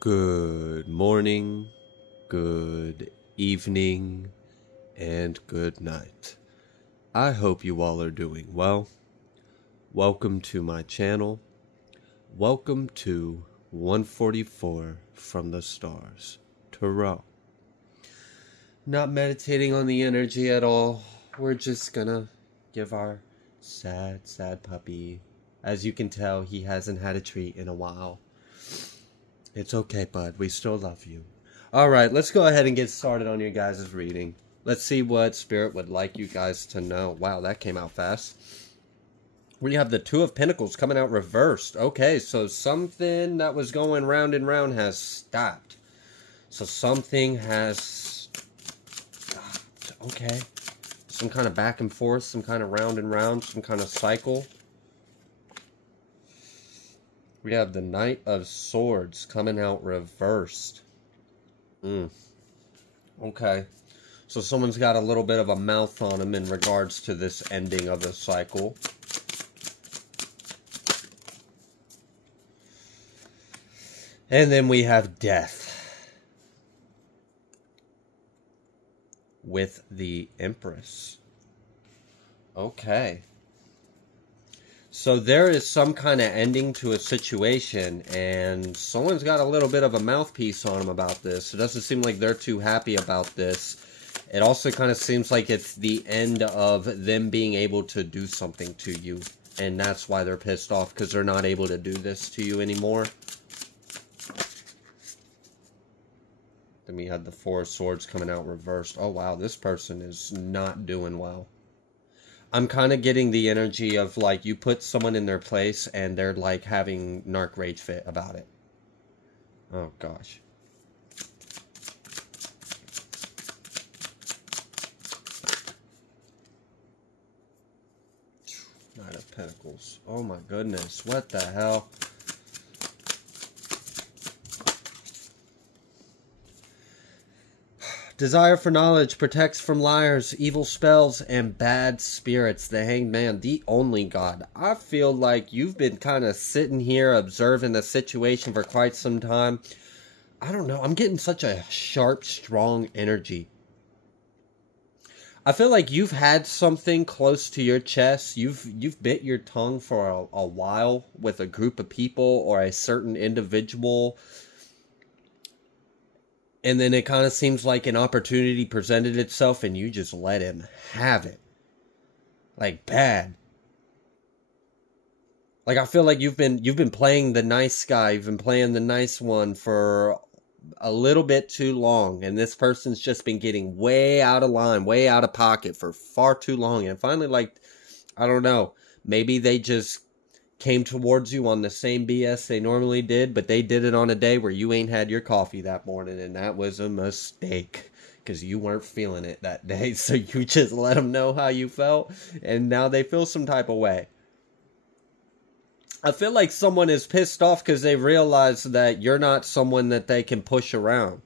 Good morning, good evening, and good night. I hope you all are doing well. Welcome to my channel. Welcome to 144 from the stars, Tarot. Not meditating on the energy at all. We're just gonna give our sad puppy. As you can tell, he hasn't had a treat in a while. It's okay, bud. We still love you. Alright, let's go ahead and get started on your guys' reading. Let's see what Spirit would like you guys to know. Wow, that came out fast. We have the Two of Pentacles coming out reversed. Okay, so something that was going round and round has stopped. So something has stopped. Okay. Some kind of back and forth, some kind of round and round, some kind of cycle. We have the Knight of Swords coming out reversed. Okay. So someone's got a little bit of a mouth on them in regards to this ending of the cycle. And then we have Death. With the Empress. Okay. So there is some kind of ending to a situation, and someone's got a little bit of a mouthpiece on them about this. It doesn't seem like they're too happy about this. It also kind of seems like it's the end of them being able to do something to you, and that's why they're pissed off, because they're not able to do this to you anymore. Then we had the Four of Swords coming out reversed. Oh wow, this person is not doing well. I'm kind of getting the energy of, like, you put someone in their place and they're, like, having narc rage fit about it. Oh, gosh. Knight of Pentacles. Oh, my goodness. What the hell? Desire for knowledge protects from liars, evil spells, and bad spirits. The Hanged Man, the only God. I feel like you've been kind of sitting here observing the situation for quite some time. I don't know. I'm getting such a sharp, strong energy. I feel like you've had something close to your chest. You've bit your tongue for a while with a group of people or a certain individual. And then it kind of seems like an opportunity presented itself and you just let him have it. Like, bad. Like, I feel like you've been playing the nice guy, you've been playing the nice one for a little bit too long. And this person's just been getting way out of line, way out of pocket for far too long. And finally, like, I don't know, maybe they just came towards you on the same BS they normally did, but they did it on a day where you ain't had your coffee that morning, and that was a mistake, because you weren't feeling it that day, so you just let them know how you felt, and now they feel some type of way. I feel like someone is pissed off because they realize that you're not someone that they can push around.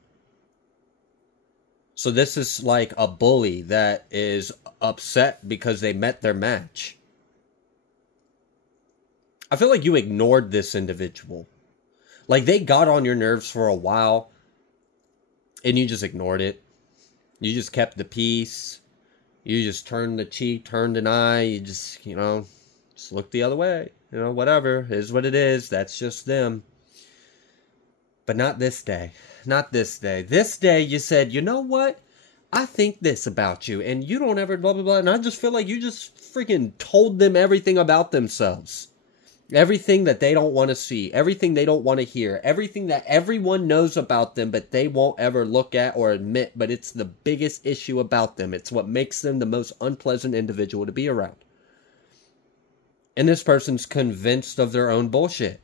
So this is like a bully that is upset because they met their match. I feel like you ignored this individual. Like, they got on your nerves for a while, and you just ignored it. You just kept the peace. You just turned the cheek, turned an eye. You just, you know, just looked the other way. You know, whatever. It is what it is. That's just them. But not this day. Not this day. This day, you said, you know what? I think this about you, and you don't ever blah, blah, blah. And I just feel like you just freaking told them everything about themselves. Everything that they don't want to see, everything they don't want to hear, everything that everyone knows about them but they won't ever look at or admit, but it's the biggest issue about them. It's what makes them the most unpleasant individual to be around. And this person's convinced of their own bullshit.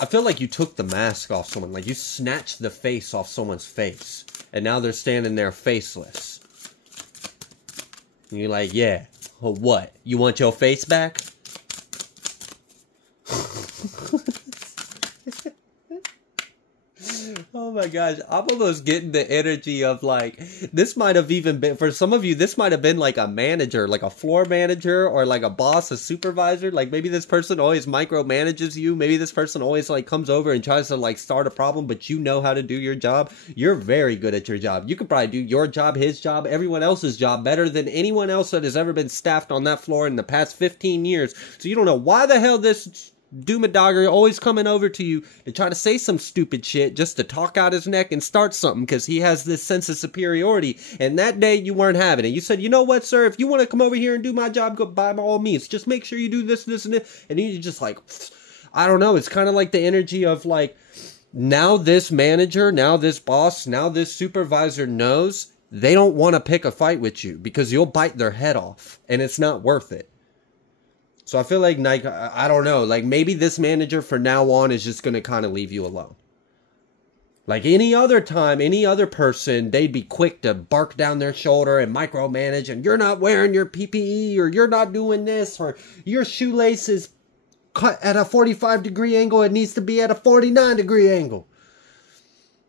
I feel like you took the mask off someone, like you snatched the face off someone's face, and now they're standing there faceless. And you're like, yeah, well, what? You want your face back? Oh my gosh, I'm almost getting the energy of like, this might have even been, for some of you, this might have been like a manager, like a floor manager or like a boss, a supervisor. Like maybe this person always micromanages you. Maybe this person always like comes over and tries to like start a problem, but you know how to do your job. You're very good at your job. You could probably do your job, his job, everyone else's job better than anyone else that has ever been staffed on that floor in the past 15 years. So you don't know why the hell this Doomadogger always coming over to you to try to say some stupid shit just to talk out his neck and start something because he has this sense of superiority. And that day you weren't having it. You said, you know what, sir, if you want to come over here and do my job, go by all means. Just make sure you do this, this, and this. And you're just like, I don't know. It's kind of like the energy of like, now this manager, now this boss, now this supervisor knows they don't want to pick a fight with you because you'll bite their head off and it's not worth it. So I feel like, I don't know, like maybe this manager from now on is just going to kind of leave you alone. Like any other time, any other person, they'd be quick to bark down their shoulder and micromanage, and you're not wearing your PPE, or you're not doing this, or your shoelace is cut at a 45-degree angle, it needs to be at a 49-degree angle.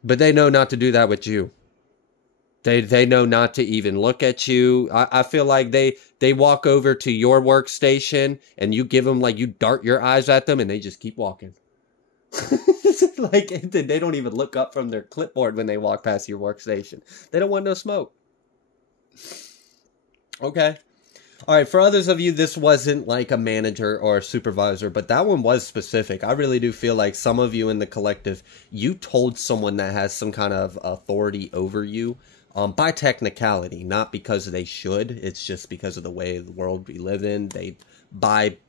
But they know not to do that with you. They know not to even look at you. I feel like they walk over to your workstation and you give them, like, you dart your eyes at them and they just keep walking. Like, they don't even look up from their clipboard when they walk past your workstation. They don't want no smoke. Okay. All right, for others of you, this wasn't like a manager or a supervisor, but that one was specific. I really do feel like some of you in the collective, you told someone that has some kind of authority over you. By technicality, not because they should. It's just because of the way the world we live in. They, by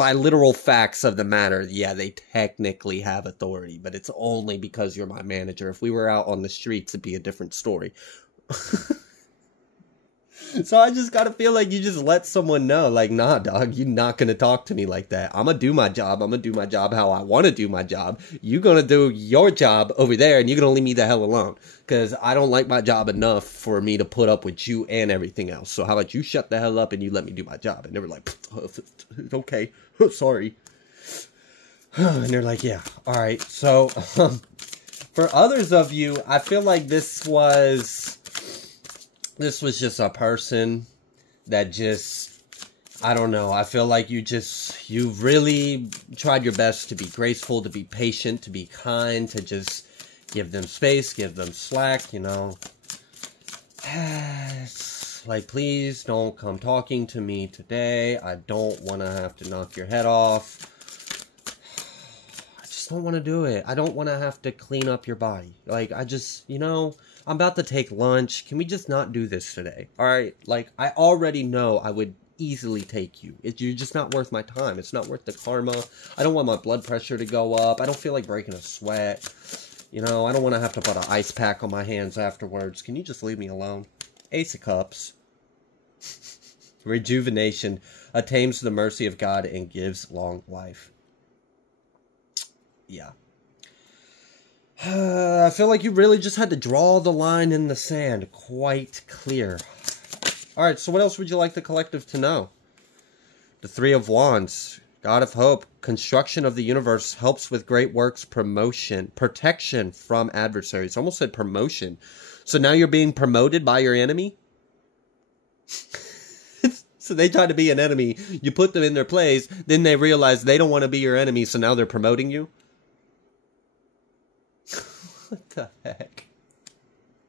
literal facts of the matter, yeah, they technically have authority, but it's only because you're my manager. If we were out on the streets, it'd be a different story. So I just gotta feel like you just let someone know, like, nah, dog, you're not gonna talk to me like that. I'm gonna do my job. I'm gonna do my job how I want to do my job. You're gonna do your job over there, and you're gonna leave me the hell alone. Because I don't like my job enough for me to put up with you and everything else. So how about you shut the hell up and you let me do my job? And they were like, okay, sorry. And they're like, yeah, all right. So for others of you, I feel like this was just a person that just, I don't know, I feel like you really tried your best to be graceful, to be patient, to be kind, to just give them space, give them slack, you know. It's like, please don't come talking to me today. I don't want to have to knock your head off. I just don't want to do it. I don't want to have to clean up your body. Like, I just, you know, I'm about to take lunch. Can we just not do this today? All right? Like, I already know I would easily take you. You're just not worth my time. It's not worth the karma. I don't want my blood pressure to go up. I don't feel like breaking a sweat. You know, I don't want to have to put an ice pack on my hands afterwards. Can you just leave me alone? Ace of Cups. Rejuvenation attains the mercy of God and gives long life. Yeah. I feel like you really just had to draw the line in the sand quite clear. Alright, so what else would you like the collective to know? The Three of Wands, God of Hope, construction of the universe, helps with great works, promotion, protection from adversaries. Almost said promotion. So now you're being promoted by your enemy? So they try to be an enemy, you put them in their place, then they realize they don't want to be your enemy, so now they're promoting you? What the heck?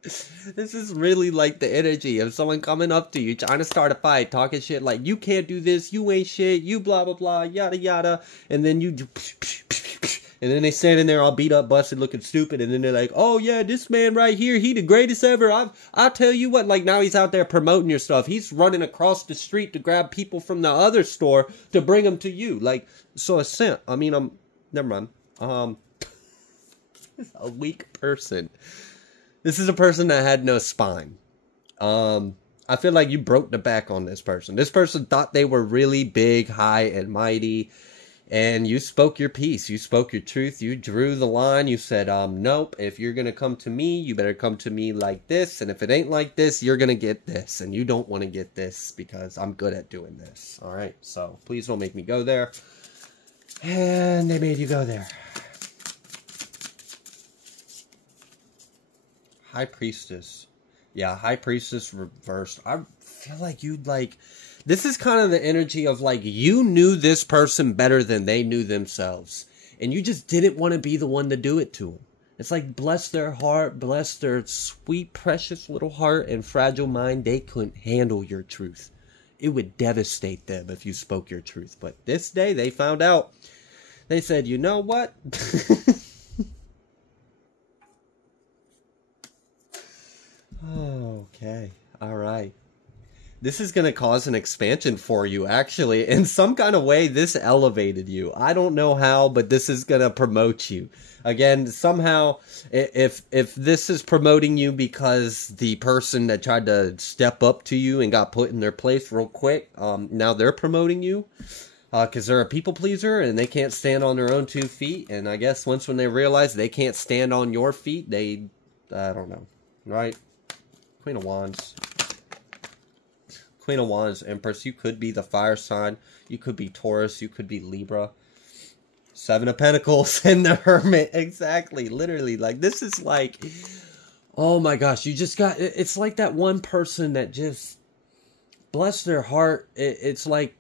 This is really like the energy of someone coming up to you, trying to start a fight, talking shit like, you can't do this, you ain't shit, you blah blah blah, yada yada, and then you do, and then they standing there all beat up, busted, looking stupid, and then they're like, oh yeah, this man right here, he the greatest ever, I'll tell you what, like now he's out there promoting your stuff, he's running across the street to grab people from the other store to bring them to you, like, so a simp, I mean, never mind, a weak person. This is a person that had no spine. I feel like you broke the back on this person. This person thought they were really big, high, and mighty. And you spoke your piece. You spoke your truth. You drew the line. You said, nope, if you're going to come to me, you better come to me like this. And if it ain't like this, you're going to get this. And you don't want to get this because I'm good at doing this. All right, so please don't make me go there. And they made you go there. High Priestess. Yeah, High Priestess reversed. I feel like you'd like... This is kind of the energy of like you knew this person better than they knew themselves. And you just didn't want to be the one to do it to them. It's like bless their heart, bless their sweet, precious little heart and fragile mind. They couldn't handle your truth. It would devastate them if you spoke your truth. But this day they found out. They said, you know what? Okay. All right. This is going to cause an expansion for you, actually. In some kind of way, this elevated you. I don't know how, but this is going to promote you. Again, somehow, if this is promoting you because the person that tried to step up to you and got put in their place real quick, now they're promoting you. Because they're a people pleaser and they can't stand on their own 2 feet. And I guess once when they realize they can't stand on your feet, they, I don't know, right? Queen of Wands. Queen of Wands, Empress. You could be the fire sign. You could be Taurus. You could be Libra. 7 of Pentacles and the Hermit. Exactly. Literally. Like, this is like, oh my gosh. You just got, it's like that one person that just, bless their heart. It's like,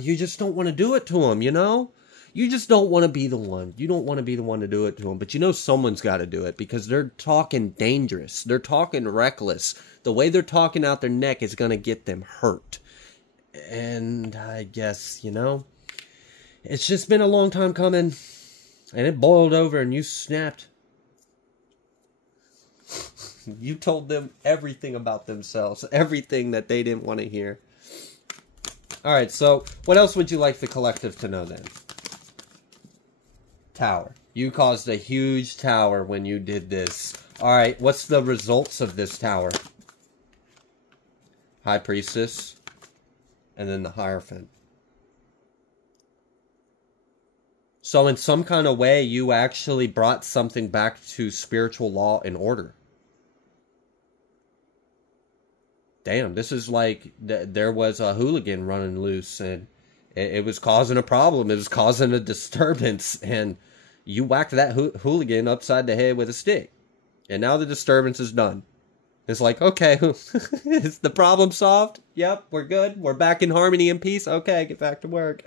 you just don't want to do it to them, you know? You just don't want to be the one. You don't want to be the one to do it to them. But you know someone's got to do it because they're talking dangerous. They're talking reckless. The way they're talking out their neck is going to get them hurt. And I guess, you know, it's just been a long time coming. And it boiled over and you snapped. You told them everything about themselves. Everything that they didn't want to hear. Alright, so what else would you like the collective to know then? Tower. You caused a huge tower when you did this. Alright, what's the results of this tower? High Priestess. And then the Hierophant. So in some kind of way, you actually brought something back to spiritual law and order. Damn, this is like there was a hooligan running loose and it was causing a problem. It was causing a disturbance and you whacked that hooligan upside the head with a stick. And now the disturbance is done. It's like, okay, is the problem solved? Yep, we're good. We're back in harmony and peace. Okay, get back to work.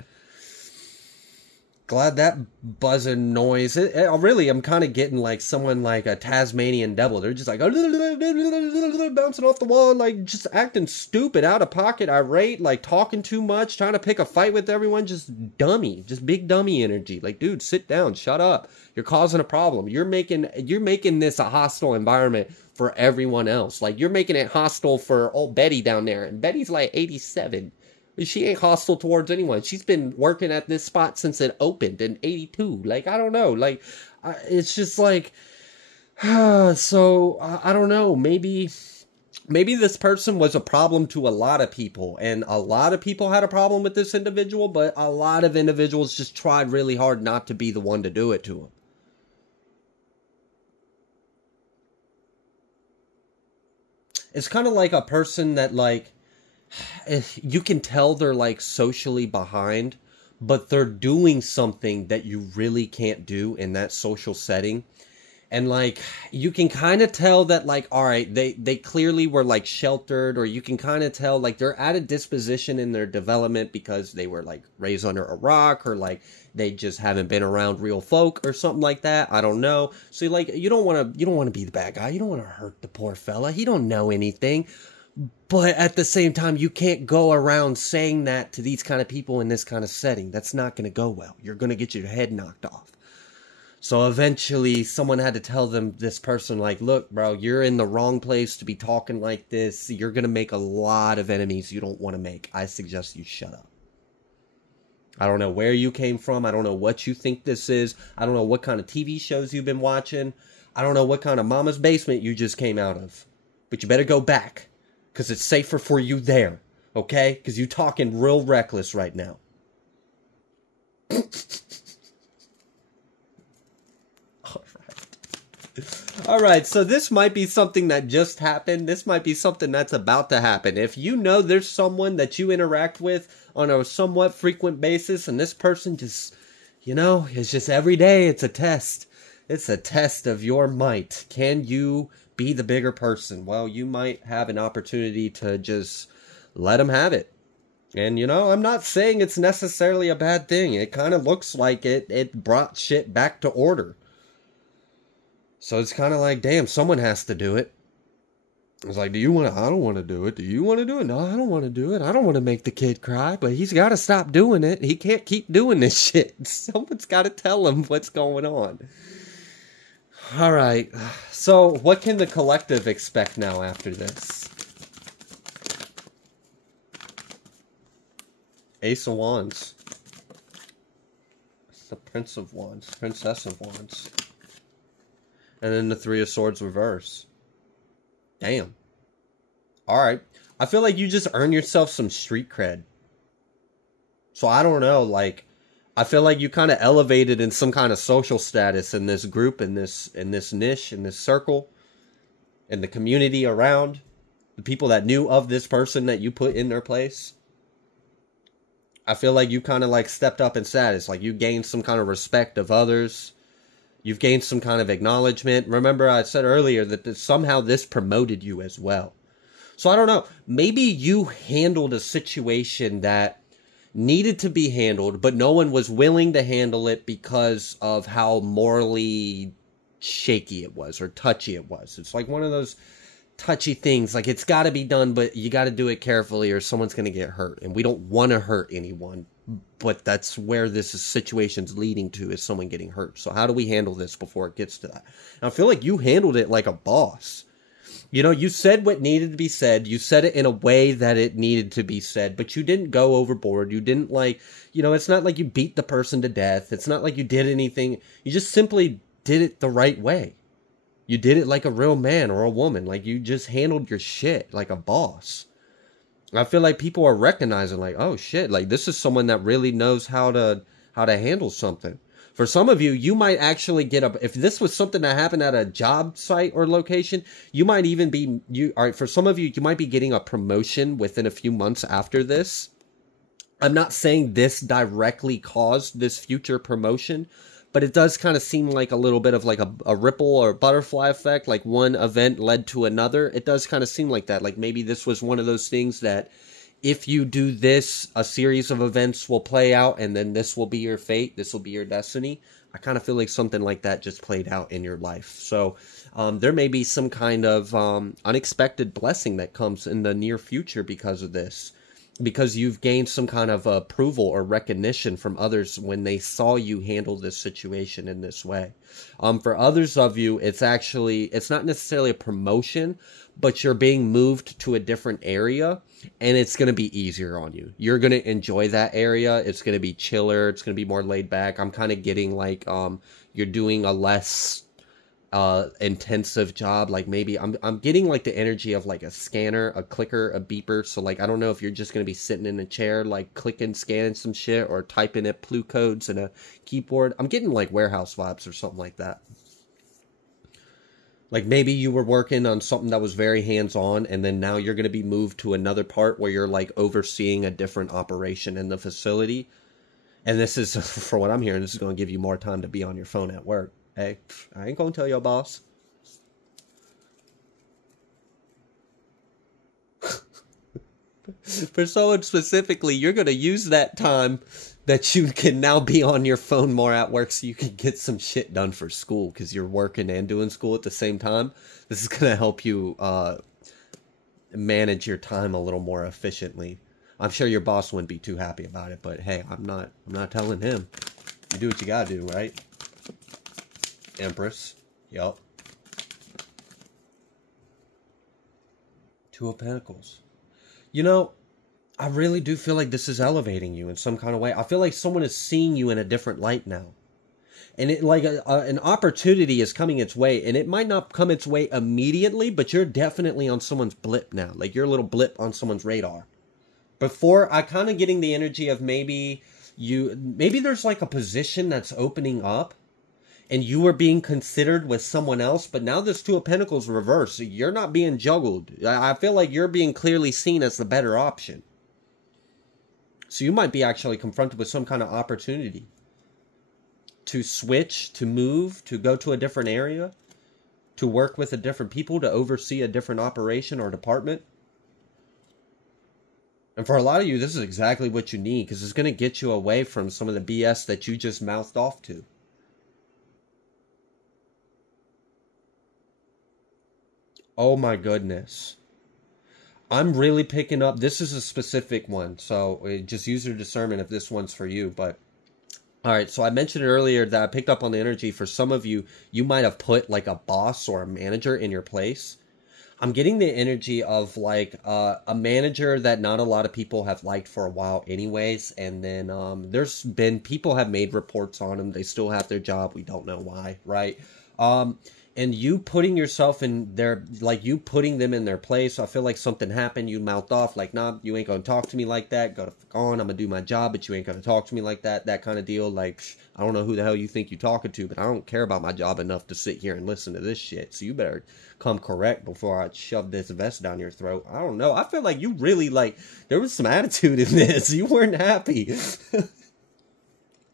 Glad that buzzing noise. Really, I'm kind of getting like someone like a Tasmanian devil. They're just like bouncing off the wall, like just acting stupid, out of pocket, irate, like talking too much, trying to pick a fight with everyone. Just dummy, just big dummy energy. Like, dude, sit down, shut up. You're causing a problem. You're making this a hostile environment for everyone else. Like, you're making it hostile for old Betty down there, and Betty's like 87. She ain't hostile towards anyone. She's been working at this spot since it opened in 82. Like, I don't know. Like, it's just like, so, I don't know. Maybe this person was a problem to a lot of people. And a lot of people had a problem with this individual. But a lot of individuals just tried really hard not to be the one to do it to them. It's kind of like a person that, like, you can tell they're like socially behind, but they're doing something that you really can't do in that social setting. And like, you can kind of tell that like, all right, they clearly were like sheltered, or you can kind of tell like they're at a disposition in their development because they were like raised under a rock, or like they just haven't been around real folk or something like that. I don't know. So like, you don't want to be the bad guy. You don't want to hurt the poor fella. He don't know anything. But at the same time, you can't go around saying that to these kind of people in this kind of setting. That's not going to go well. You're going to get your head knocked off. So eventually, someone had to tell this person, like, look, bro, you're in the wrong place to be talking like this. You're going to make a lot of enemies you don't want to make. I suggest you shut up. I don't know where you came from. I don't know what you think this is. I don't know what kind of TV shows you've been watching. I don't know what kind of mama's basement you just came out of. But you better go back. Because it's safer for you there, okay? Because you're talking real reckless right now. Alright, so this might be something that just happened. This might be something that's about to happen. If you know there's someone that you interact with on a somewhat frequent basis, and this person just, you know, it's just every day, it's a test. It's a test of your might. Can you be the bigger person? Well, you might have an opportunity to just let them have it. And, you know, I'm not saying it's necessarily a bad thing. It kind of looks like it brought shit back to order. So it's kind of like, damn, someone has to do it. It's like, do you want to? I don't want to do it. Do you want to do it? No, I don't want to do it. I don't want to make the kid cry, but he's got to stop doing it. He can't keep doing this shit. Someone's got to tell him what's going on. All right. So what can the collective expect now after this? Ace of Wands. The Prince of Wands. Princess of Wands. And then the Three of Swords reverse. Damn. Alright. I feel like you just earned yourself some street cred. So I don't know, like, I feel like you kind of elevated in some kind of social status in this group, in this niche, in this circle, in the community around, the people that knew of this person that you put in their place. I feel like you kind of like stepped up in status, like you gained some kind of respect of others. You've gained some kind of acknowledgement. Remember, I said earlier that somehow this promoted you as well. So I don't know. Maybe you handled a situation that needed to be handled, but no one was willing to handle it because of how morally shaky it was or touchy it was. It's like one of those touchy things. Like, it's got to be done, but you got to do it carefully or someone's going to get hurt. And we don't want to hurt anyone. But that's where this situation's leading to, is someone getting hurt. So how do we handle this before it gets to that? And I feel like you handled it like a boss. You know, you said what needed to be said. You said it in a way that it needed to be said. But you didn't go overboard. You didn't like, you know, it's not like you beat the person to death. It's not like you did anything. You just simply did it the right way. You did it like a real man or a woman. Like, you just handled your shit like a boss. I feel like people are recognizing, like, oh shit, like this is someone that really knows how to handle something. For some of you, you might actually get if this was something that happened at a job site or location, you might even be, all right, for some of you, you might be getting a promotion within a few months after this. I'm not saying this directly caused this future promotion, but it does kind of seem like a little bit of like a ripple or butterfly effect, like one event led to another. It does kind of seem like that. Like maybe this was one of those things that if you do this, a series of events will play out and then this will be your fate. This will be your destiny. I kind of feel like something like that just played out in your life. So there may be some kind of unexpected blessing that comes in the near future because of this. Because you've gained some kind of approval or recognition from others when they saw you handle this situation in this way. For others of you, it's not necessarily a promotion, but you're being moved to a different area and it's going to be easier on you. You're going to enjoy that area. It's going to be chiller. It's going to be more laid back. I'm kind of getting like, you're doing a less intensive job. Like maybe I'm getting like the energy of like a scanner, a clicker, a beeper. So like I don't know if you're just gonna be sitting in a chair like clicking, scanning some shit, or typing at Plu codes in a keyboard. I'm getting like warehouse vibes or something like that. Like maybe you were working on something that was very hands-on, and then now you're gonna be moved to another part where you're like overseeing a different operation in the facility. And this is, for what I'm hearing, this is gonna give you more time to be on your phone at work. Hey, I ain't gonna tell your boss. For someone specifically, you're gonna use that time that you can now be on your phone more at work so you can get some shit done for school because you're working and doing school at the same time. This is gonna help you manage your time a little more efficiently. I'm sure your boss wouldn't be too happy about it, but hey, I'm not telling him. You do what you gotta do, right? Empress. Yup. Two of Pentacles. You know, I really do feel like this is elevating you in some kind of way. I feel like someone is seeing you in a different light now. And it like an opportunity is coming its way. And it might not come its way immediately, but you're definitely on someone's blip now. Like you're a little blip on someone's radar. Before, I kind of getting the energy of maybe there's like a position that's opening up. And you were being considered with someone else, but now this Two of Pentacles reverse. So you're not being juggled. I feel like you're being clearly seen as the better option. So you might be actually confronted with some kind of opportunity. to switch, to move, to go to a different area, to work with a different people, to oversee a different operation or department. And for a lot of you, this is exactly what you need, because it's going to get you away from some of the BS that you just mouthed off to. Oh my goodness. I'm really picking up, this is a specific one, so just use your discernment if this one's for you, but alright, so I mentioned earlier that I picked up on the energy. For some of you, you might have put like a boss or a manager in your place. I'm getting the energy of like a manager that not a lot of people have liked for a while anyways, and then there's been, people have made reports on them, they still have their job, we don't know why, right? And you putting yourself in their, like you putting them in their place. I feel like something happened, you mouthed off like, nah, you ain't gonna talk to me like that, go to fuck on, I'm gonna do my job, but you ain't gonna talk to me like that, that kind of deal. Like, psh, I don't know who the hell you think you're talking to, but I don't care about my job enough to sit here and listen to this shit, so you better come correct before I shove this vest down your throat. I don't know, I feel like you really, like, there was some attitude in this, you weren't happy.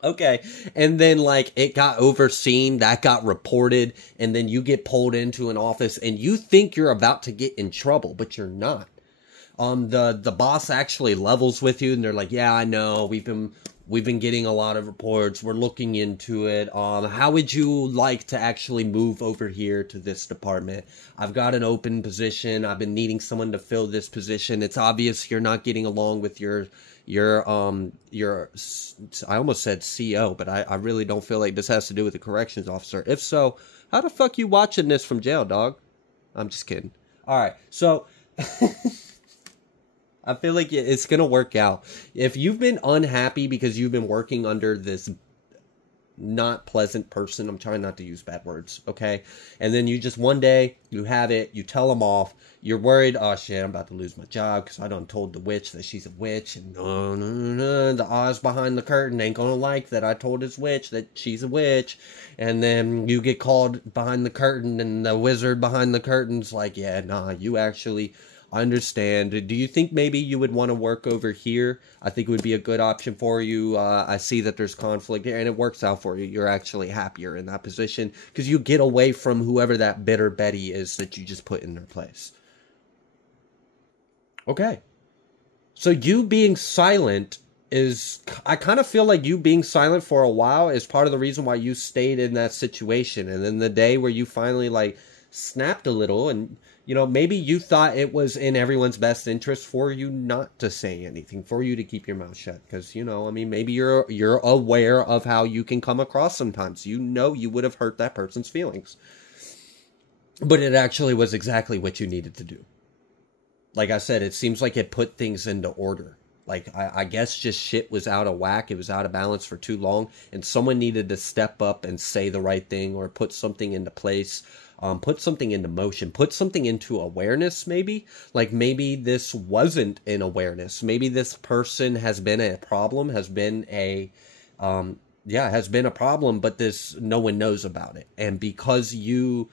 Okay, and then like it got overseen, that got reported, and then you get pulled into an office and you think you're about to get in trouble, but you're not. The boss actually levels with you and they're like, yeah, I know, we've been getting a lot of reports, we're looking into it. How would you like to actually move over here to this department? I've got an open position, I've been needing someone to fill this position. It's obvious you're not getting along with your I almost said CO, but I really don't feel like this has to do with the corrections officer. If so, how the fuck you watching this from jail, dog? I'm just kidding. Alright, so I feel like it's going to work out. If you've been unhappy because you've been working under this not pleasant person, I'm trying not to use bad words, okay? And then you just one day, you have it, you tell them off, you're worried, oh shit, I'm about to lose my job because I done told the witch that she's a witch, and no, the Oz behind the curtain ain't gonna like that I told his witch that she's a witch. And then you get called behind the curtain and the wizard behind the curtain's like, yeah, nah, you actually understand. Do you think maybe you would want to work over here? I think it would be a good option for you. I see that there's conflict here, and it works out for you. You're actually happier in that position because you get away from whoever that bitter Betty is that you just put in their place. Okay. So you being silent is, I kind of feel like you being silent for a while is part of the reason why you stayed in that situation. And then the day where you finally like snapped a little, and you know, maybe you thought it was in everyone's best interest for you not to say anything, for you to keep your mouth shut. Because, you know, I mean, maybe you're aware of how you can come across sometimes. You know you would have hurt that person's feelings. But it actually was exactly what you needed to do. Like I said, it seems like it put things into order. Like, I guess just shit was out of whack. It was out of balance for too long. And someone needed to step up and say the right thing or put something into place. Put something into motion, put something into awareness, maybe. Like, maybe this wasn't in awareness. Maybe this person has been a problem, has been a problem, but no one knows about it. And because you,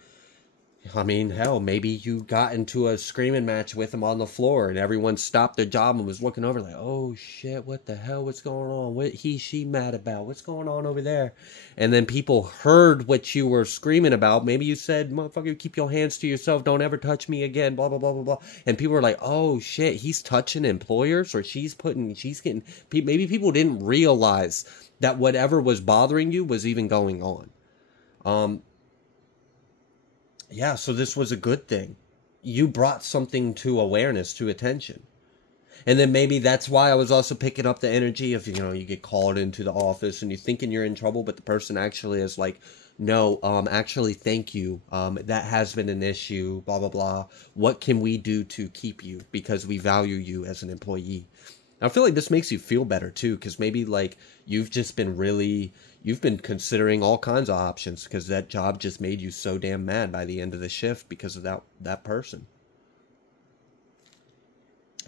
I mean, hell, maybe you got into a screaming match with him on the floor and everyone stopped their job and was looking over like, oh shit, what the hell, what's going on? What she mad about? What's going on over there? And then people heard what you were screaming about. Maybe you said, motherfucker, keep your hands to yourself. Don't ever touch me again, blah, blah, blah, blah, blah. And people were like, oh shit, he's touching employers, or she's getting, maybe people didn't realize that whatever was bothering you was even going on. Yeah, so this was a good thing. You brought something to awareness, to attention. And then maybe that's why I was also picking up the energy of, you know, you get called into the office and you're thinking you're in trouble, but the person actually is like, no, actually, thank you. That has been an issue, blah, blah, blah. What can we do to keep you? Because we value you as an employee. I feel like this makes you feel better too, because maybe like you've been considering all kinds of options because that job just made you so damn mad by the end of the shift because of that person.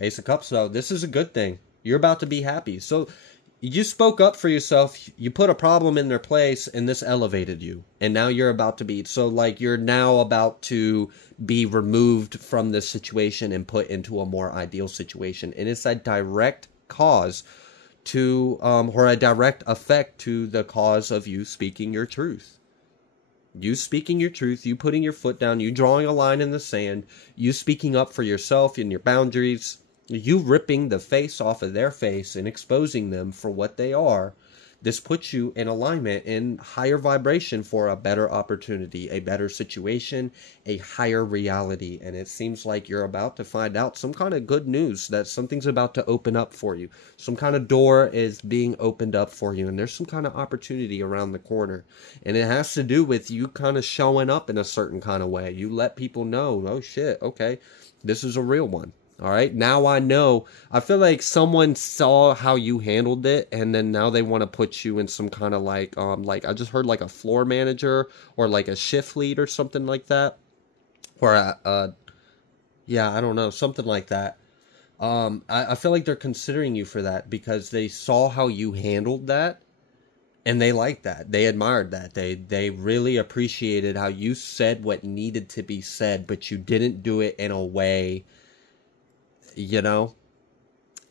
Ace of Cups, though, this is a good thing. You're about to be happy. So you spoke up for yourself. You put a problem in their place, and this elevated you. And now you're about to be, so like you're now about to be removed from this situation and put into a more ideal situation. And it's a direct cause to, or a direct effect to the cause of you speaking your truth. You speaking your truth, you putting your foot down, you drawing a line in the sand, you speaking up for yourself and your boundaries, you ripping the face off of their face and exposing them for what they are. This puts you in alignment, in higher vibration for a better opportunity, a better situation, a higher reality. And it seems like you're about to find out some kind of good news, that something's about to open up for you. Some kind of door is being opened up for you, and there's some kind of opportunity around the corner. And it has to do with you kind of showing up in a certain kind of way. You let people know, oh shit, okay, this is a real one. All right, now I know. I feel like someone saw how you handled it, and then now they want to put you in some kind of like I just heard like a floor manager or like a shift lead or something like that, or yeah, I don't know, something like that. I feel like they're considering you for that because they saw how you handled that, and they liked that. They admired that. They really appreciated how you said what needed to be said, but you didn't do it in a way. You know,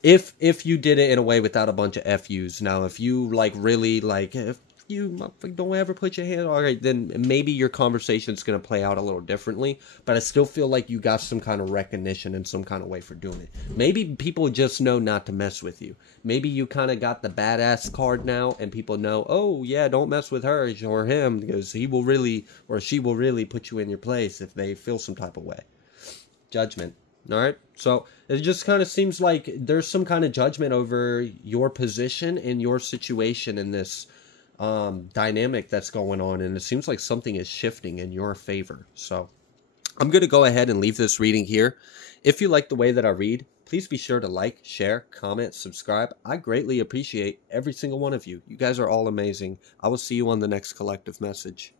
if you did it in a way without a bunch of FUs. Now, if you like really like, if you don't ever put your hand, all right, then maybe your conversation's going to play out a little differently. But I still feel like you got some kind of recognition in some kind of way for doing it. Maybe people just know not to mess with you. Maybe you kind of got the badass card now, and people know, oh yeah, don't mess with her or him, because he will really, or she will really put you in your place if they feel some type of way. Judgment. All right, so it just kind of seems like there's some kind of judgment over your position and your situation in this dynamic that's going on, and it seems like something is shifting in your favor. So I'm going to go ahead and leave this reading here. If you like the way that I read, please be sure to like, share, comment, subscribe. I greatly appreciate every single one of you. You guys are all amazing. I will see you on the next collective message.